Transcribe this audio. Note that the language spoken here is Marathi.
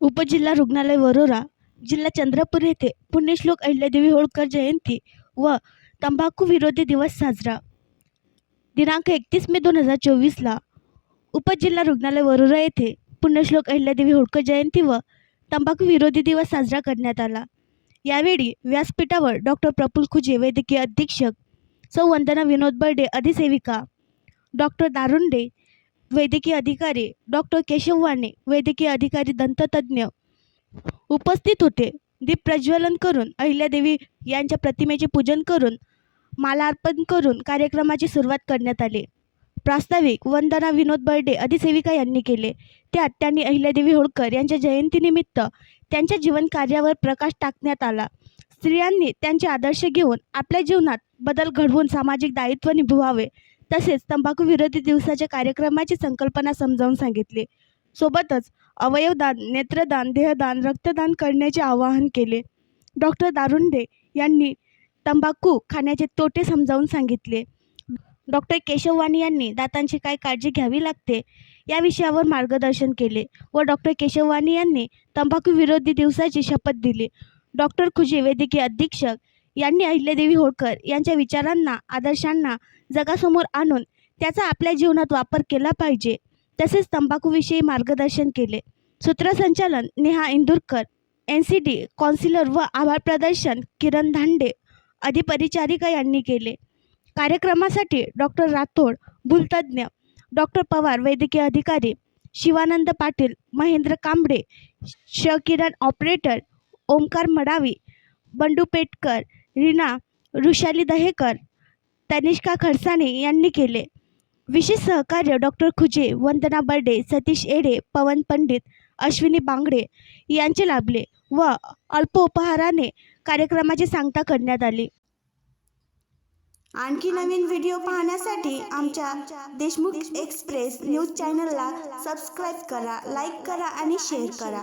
उपजिल्हा रुग्णालय वरोरा, जिल्हा चंद्रपूर येथे पुण्यश्लोक अहिल्यादेवी होळकर जयंती व तंबाखू विरोधी दिवस साजरा. दिनांक 31 मे 2024ला उपजिल्हा रुग्णालय वरोरा येथे पुण्यश्लोक अहिल्यादेवी होळकर जयंती व तंबाखू विरोधी दिवस साजरा करण्यात आला. यावेळी व्यासपीठावर डॉक्टर प्रफुल्ल खुजे वैद्यकीय अधीक्षक, सौ वंदना विनोद बर्डे अधिसेविका, डॉक्टर दारुंडे वैद्यकीय अधिकारी, डॉक्टर केशव वाणे वैद्यकीय अधिकारी दंततज्ञ उपस्थित होते. दीप प्रज्वलन करून अहिल्यादेवी यांच्या प्रतिमेचे पूजन करून मालार्पण करून कार्यक्रमाची सुरुवात करण्यात आली. प्रास्ताविक वंदना विनोद बर्डे अधिसेविका यांनी केले. त्यात त्यांनी अहिल्यादेवी होळकर यांच्या जयंतीनिमित्त त्यांच्या जीवन कार्यावर प्रकाश टाकण्यात आला. स्त्रियांनी त्यांचे आदर्श घेऊन आपल्या जीवनात बदल घडवून सामाजिक दायित्व निभवावे, तसेच तंबाखू विरोधी दिवसाच्या कार्यक्रमाची संकल्पना समजावून सांगितली. सोबतच अवयवदान, नेत्रदान, देहदान, रक्तदान करण्याचे आवाहन केले. डॉक्टर दारुंडे यांनी तंबाखू खाण्याचे तोटे समजावून सांगितले. डॉक्टर केशव वाणी यांनी दातांची काय काळजी घ्यावी लागते या विषयावर मार्गदर्शन केले व डॉक्टर केशव वाणी यांनी तंबाखू विरोधी दिवसाची शपथ दिली. डॉक्टर खुजे वैद्यकीय अधीक्षक यांनी अहिल्यादेवी होळकर यांच्या विचारांना, आदर्शांना जगासमोर आणून त्याचा आपल्या जीवनात वापर केला पाहिजे, तसेच तंबाखूविषयी मार्गदर्शन केले. सूत्रसंचालन नेहा इंदुरकर, NCD कौन्सिलर व आभार प्रदर्शन किरण धांडे अधिपरिचारिका यांनी केले. कार्यक्रमासाठी डॉक्टर राठोड भूलतज्ञ, डॉक्टर पवार वैद्यकीय अधिकारी, शिवानंद पाटील, महेंद्र कांबळे, किरण ऑपरेटर, ओमकार मडावी, बंडू पेटकर, रीना, ऋषाली दहेकर, तनिष्का खडसाणे यांनी केले. विशेष सहकार्य डॉक्टर खुजे, वंदना बर्डे, सतीश एडे, पवन पंडित, अश्विनी बांगडे यांचे लाभले व अल्प उपहाराने कार्यक्रमाची सांगता करण्यात आली. आणखी नवीन व्हिडिओ पाहण्यासाठी आमच्या देशमुख एक्सप्रेस न्यूज चॅनलला सबस्क्राईब करा, लाईक करा आणि शेअर करा.